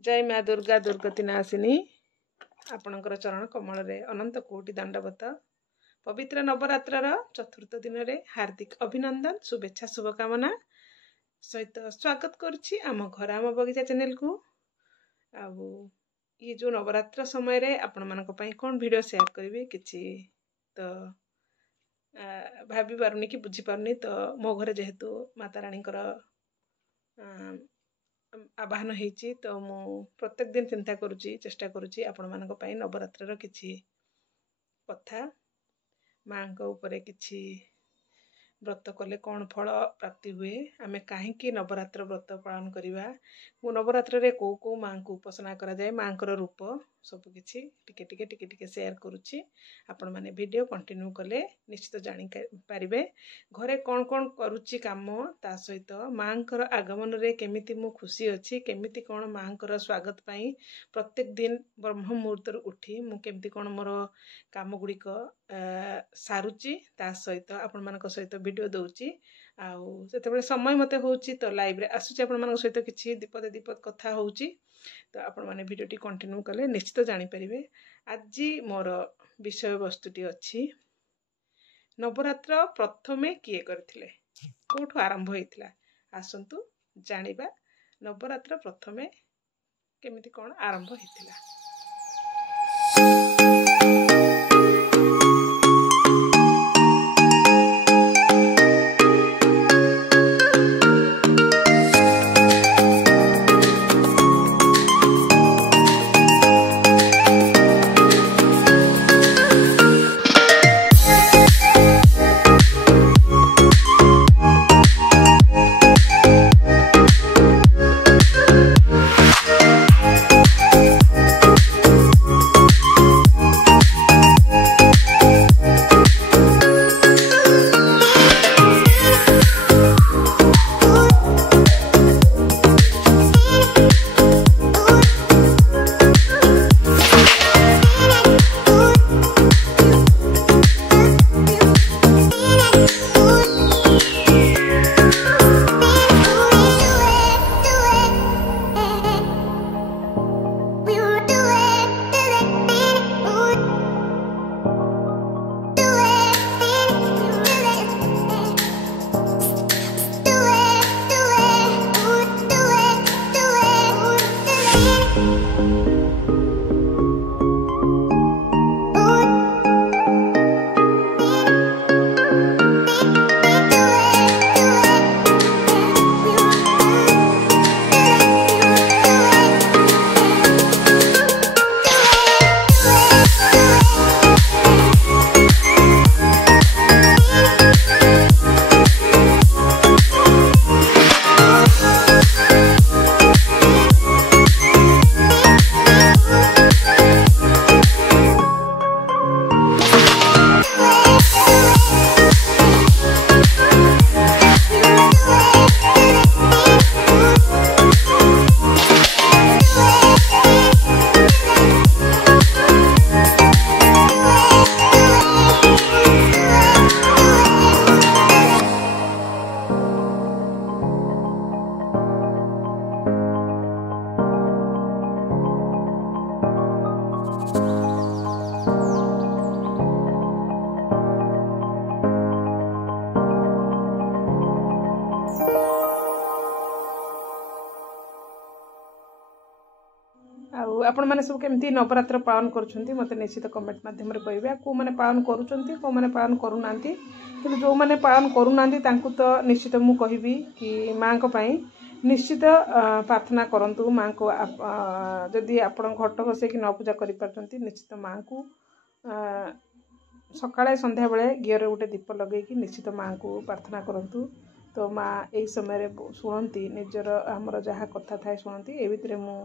जय माँ दुर्गा दुर्गति नाशिनी आपणकर चरण कमल रे अनंत कोटि दंडवत पवित्र नवरात्र चतुर्थ दिन रे हार्दिक अभिनंदन शुभेच्छा शुभकामना सहित स्वागत करुछि आम घर आम बगीचा चैनल को। आउ ये जो नवरात्र समय रे आपण मानक पई कोन वीडियो शेयर करिवे किछि तो भाभी पारुनी कि बुझी पारुनी तो मो घरे जेहेतु माता रानी आवाहन होती तो मु प्रत्येक दिन चिंता करुच्ची चेष्टा करुच्ची आपण मानक पई नवरात्र किछि कथा माँ उपरे किछि व्रत कले कौन फल प्राप्ति हुए आमे कहीं नवरात्र व्रत पालन करवा नवरात्र रे को माँ को उपासना करा जाए माँ रूप सब किछि टिके टिके टिके टिके शेयर करुच्ची आपण माने वीडियो कंटिन्यू कले निश्चित जानि पारिबे घरे कौन कौन करुच्ची काम ता सहित माँ आगमन रे केमिति मु खुशी अच्छी केमिति कौन माँ स्वागत पाई प्रत्येक दिन ब्रह्म मुहूर्त उठी मु केमिति कौन मोर काम गुड़िक सारुची ता सहित आपण मानक सहित वीडियो दउची आउ सेते समय मते होउची तो लाइव रे आसुची आपण मानक सहित किछि दीपद कथा होउची तो आपण माने वीडियोटी कंटिन्यू कले निश्चित जानि परिबे। आज मोर विषय वस्तुटी अछि नवरात्र प्रथमे किए करथिले कोठु आरंभ होइथिला आसंतु जानिबा नवरात्र प्रथमे केमिति कोन आरंभ होइथिला। आपण माने सब केमती नवरात्र पालन करुछंती मते निश्चित कमेंट माध्यम रे कहबे को माने पालन करुछंती को माने पालन करूनांती कि जो माने पालन करूनांती तांकु तो निश्चित मु कहबी कि माँ को पई निश्चित प्रार्थना करंतु माँ को जदि आपण घट बसे कि न पूजा करि परछंती निश्चित माँ को सकाळे संध्या बेले गियर गोटे दीप लगे कि निश्चित माँ को प्रार्थना करंतु तो माँ एई समय रे सुनंती निजर हमर जहा कथा थाए सुनंती ए भितरे मु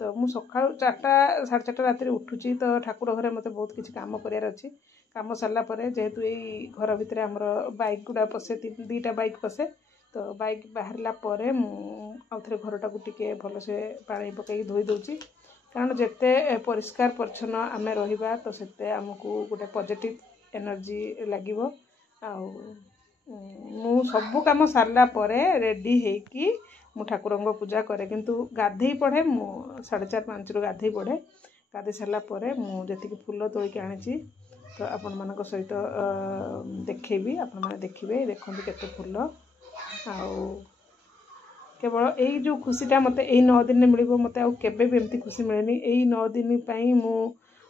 तो मु सका 4टा 4:30 राति उठुची तो ठाकुर घरे मत बहुत किसी कम करार अच्छी कम सरला जेहेतु यही घर भितर आमर बाइक गुड़ा पशे 2टा बाइक पशे तो बाइक बाहरला आउे घरटा को टिके भलसे पानी पकई धोई दूची कारण जिते परिष्कार परिच्छन्न आम रहा तो सेते आमको गोटे पॉजिटिव एनर्जी लगे मु सब कम सारा रेडी होगी मु ठाकुरंग पूजा करे किंतु गाधई पड़े मु 4:30-5 रु गाधई पड़े गाधई सारा पर मुझे फूल तोलिक आनी तो आपण मान सहित देखी आपण मैंने देखिए देखो केते फूल आउ केवल यही जो खुशीटा मत यही 9 दिन मिल मत आबे भी एमती खुशी मिलेनी यही 9 दिन मु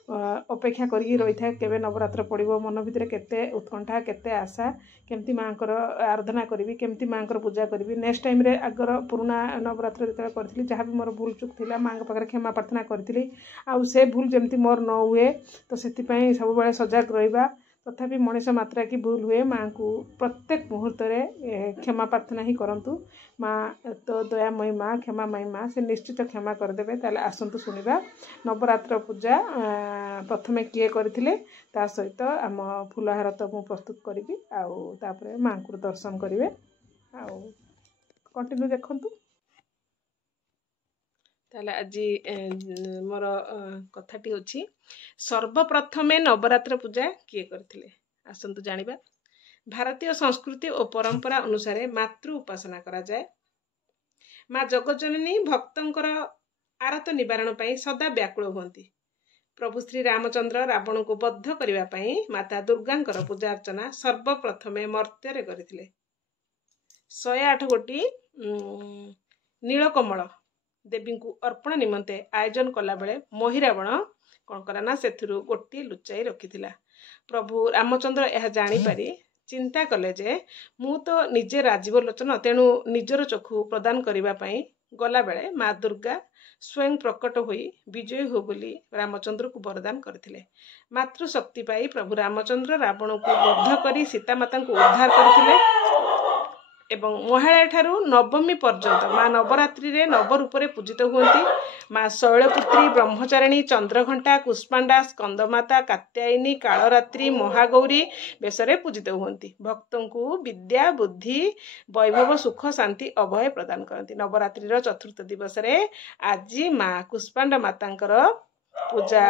अपेक्षा करी रही था केवे नवरात्र पड़ो मन भितर केते उत्कंठा केते आशा केमती माँ आराधना करी केमती माँ पूजा करी नेक्स्ट टाइम रे आगर पुराना नवरात्र जो करी जहाँ भी मोर भूल चुक थी माँ पाखे क्षमा प्रार्थना करी आउ से भूल जमती मोर न हुए तो से सब बड़े सजग रहा तथापि मनीष मात्रा की भूल हुए माँ को प्रत्येक मुहूर्त क्षमा प्रार्थना ही करंतु माँ तो दयामयी माँ क्षमामयी माँ से निश्चित क्षमा करदे ताले आसतु शुणा नवरात्र पूजा प्रथमे किए करथिले ता सहित आम फूलहार तो मु प्रस्तुत करी आउे माँ को दर्शन करेंगे आउ कंटिन्यू देखंतु ताले आज मोर कथाटी होची सर्वप्रथमे नवरात्र पूजा किए करथिले आसंतु जानिबा। भारतीय संस्कृति और परंपरा अनुसार मातृ उपासना करा जाए। माँ जगज्जननी भक्तंकर आरत निवारण पाई सदा व्याकुल हुंती। प्रभु श्री रामचंद्र रावण को बद्ध करिवा पाई माता दुर्गांकर पूजा अर्चना सर्वप्रथमे मर्त्य करथिले। 108 गोटी नीलकमल देवी को अर्पण निमंते आयोजन कला बेले महिरावण कौन कराना से गोटे लुचाई रखिथिला। प्रभु रामचंद्र यह जानीपारी चिंता कले जे मु तो निजे राजीव लोचन तेणु निजर चक्षु प्रदान करने गला बेले माँ दुर्गा स्वयं प्रकट होई विजयी हो बोली रामचंद्र को वरदान करथिले। मातृशक्ति पाई प्रभु रामचंद्र रावण को बद्ध करी सीता माता को उद्धार करथिले एवं महालय ठारू नवमी पर्यंत माँ नवरात्रि रे नवरूपे पूजित होती। माँ शैलपुत्री ब्रह्मचारिणी चंद्रघंटा कुष्मांडा स्कंदमाता कात्यायनी कालरात्रि महागौरी बेसरे पूजित होती। भक्तों को विद्या बुद्धि वैभव सुख शांति अभय प्रदान करती। नवरात्रि चतुर्थ दिवस रे आज माँ कुष्मांडा मातांकर पूजा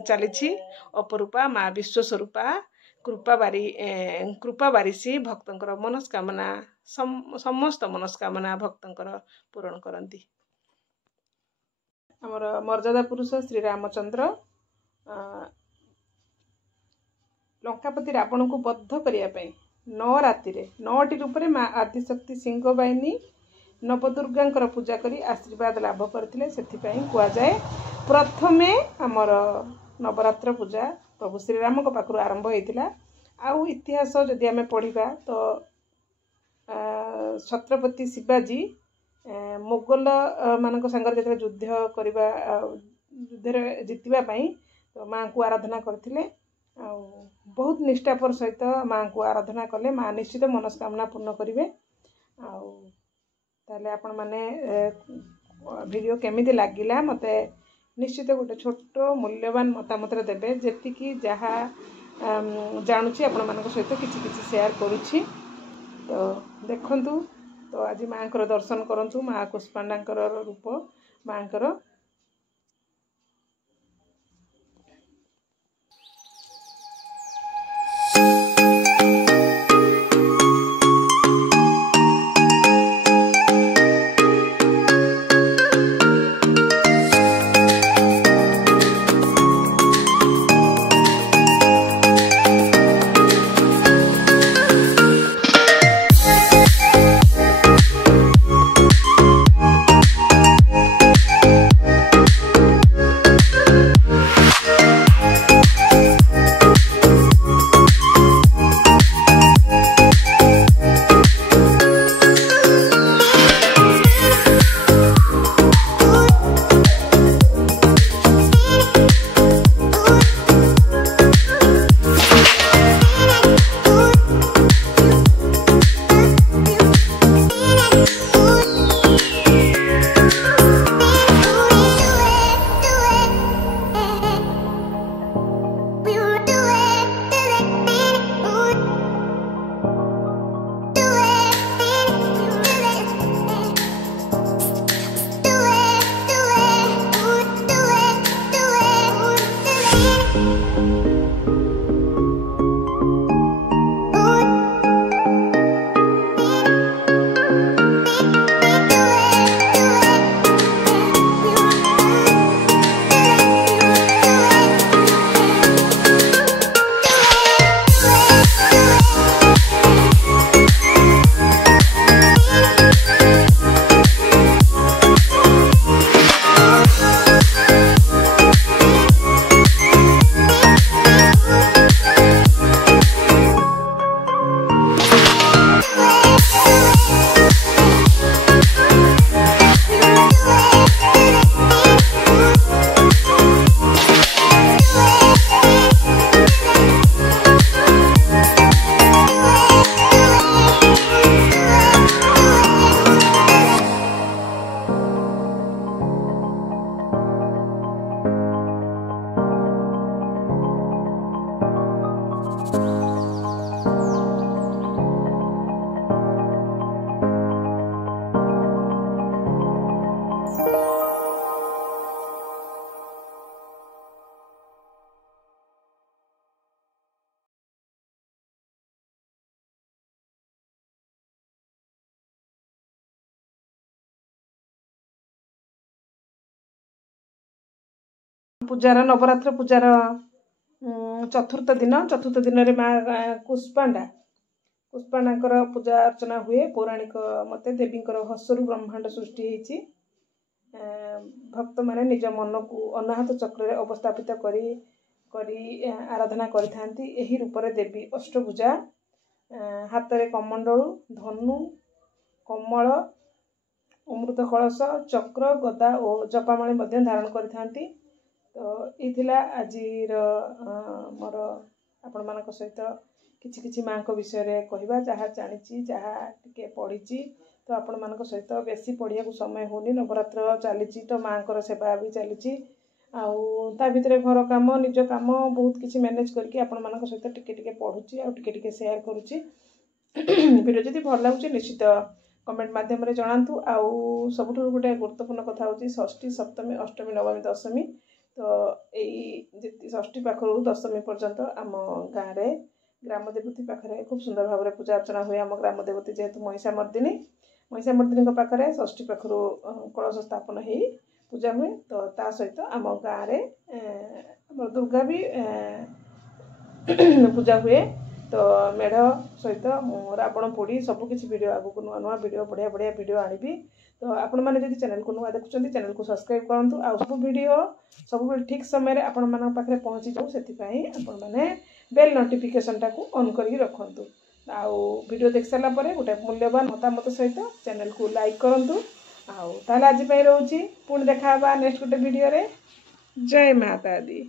चली। अपरूपा माँ विश्वस्वरूपा कृपा बारिशी भक्तंकर मनस्कामना समस्त मनस्कामना भक्तंकर पूरण करती। आमर मर्यादा पुरुष श्री रामचंद्र लंकापति रावण को बद्ध करने 9 राति 9टी रूपरे माँ आदिशक्ति सिंह बाहिनी नवदुर्गा पूजा करी आशीर्वाद लाभ करथिले। सेथिपई कुआ जाए प्रथमे आमर नवरात्र पूजा प्रभु श्रीराम को पाखु आरंभ होता। आउ इतिहास जदि आम पढ़ा तो छत्रपति शिवाजी मोगल मान सांगर जो युद्ध करवा युद्ध जीतवाई तो माँ को आराधना करथिले। बहुत निष्ठापर सहित माँ को आराधना कले माँ निश्चित मनस्कामना पूर्ण करेंगे। ताले आपण माने वीडियो केमिति लागिला मते निश्चित गोटे छोट मूल्यवान मतामत देवे जी जहाँ जानुची आपण मान सहित किसी शेयर करुच्ची। तो देखंतु तो आज माँ दर्शन करंतु माँ कुष्मांडा रूप माँ ପୂଜାର ନବରାତ୍ର ପୂଜାର ଚତୁର୍ଥ ଦିନରେ ମା କୁଷ୍ପାଣ୍ଡାଙ୍କର ପୂଜା अर्चना हुए। पौराणिक मते देवीଙ୍କର हसरू ब्रह्मांड सृष्टि ହେଇଛି। भक्त माने निज मन को अनाहत चक्र रे अवस्थापित करी आराधना करिथांती। एही रूप रे देवी अष्टभुजा हाथ रे कमंडलू धनु कमल अमृत कलश चक्र गदा और जपामाली मध्य धारण करिथांती। तो ये आज मोर आपण मान सहित किछि किछि माँ को विषय रे कहवा जहाँ जानी जहाँ टिके पढ़ी। तो आपण मान सहित बेसी पढ़िया को समय होनी। नवरात्र चली तो माँ को सेवा भी चली ता भितर घर काम निज काम बहुत किसी मैनेज करके आपण मान सहित टिके टिके पढ़ुची आ टिके टिके शेयर करुची। वीडियो जदि भल लगुच निश्चित कमेंट माध्यम रे जणांतु। आउ सबुठु गोटे गुरुत्वपूर्ण कथा होची षष्ठी सप्तमी अष्टमी नवमी दशमी। तो यही षष्ठी पाखरु दशमी पर्यंत आम गाँव रे ग्राम देवती पाखे खूब सुंदर भाव में पूजा अर्चना हुए। आम ग्राम देवती जेहेतु महिषामर्दिनी पाखे षष्ठी पाखरु कलश स्थापन हो पूजा हुए। तो ता सहित आम गाँव रे दुर्गा भी पूजा हुए। तो मेढ़ सहित रावण पोड़ी सबकि वीडियो आगक नुआ नुआ वीडियो बढ़िया बढ़िया वीडियो आनी। तो आपण मैंने जब चैनल को नुआ देखुं चैनल को सब्सक्राइब करूँ। आ सब वीडियो सब ठीक समय आपण मान पाखे पहुँची जाऊ से आपण मैंने बेल नोटिफिकेशन टाक ऑन कर रखु। आउ वीडियो देख सारा गोटे मूल्यवान मतामत सहित चैनल को लाइक करूँ। आज रोची पुणी देखा नेक्स्ट गोटे वीडियो रे। जय माता दी।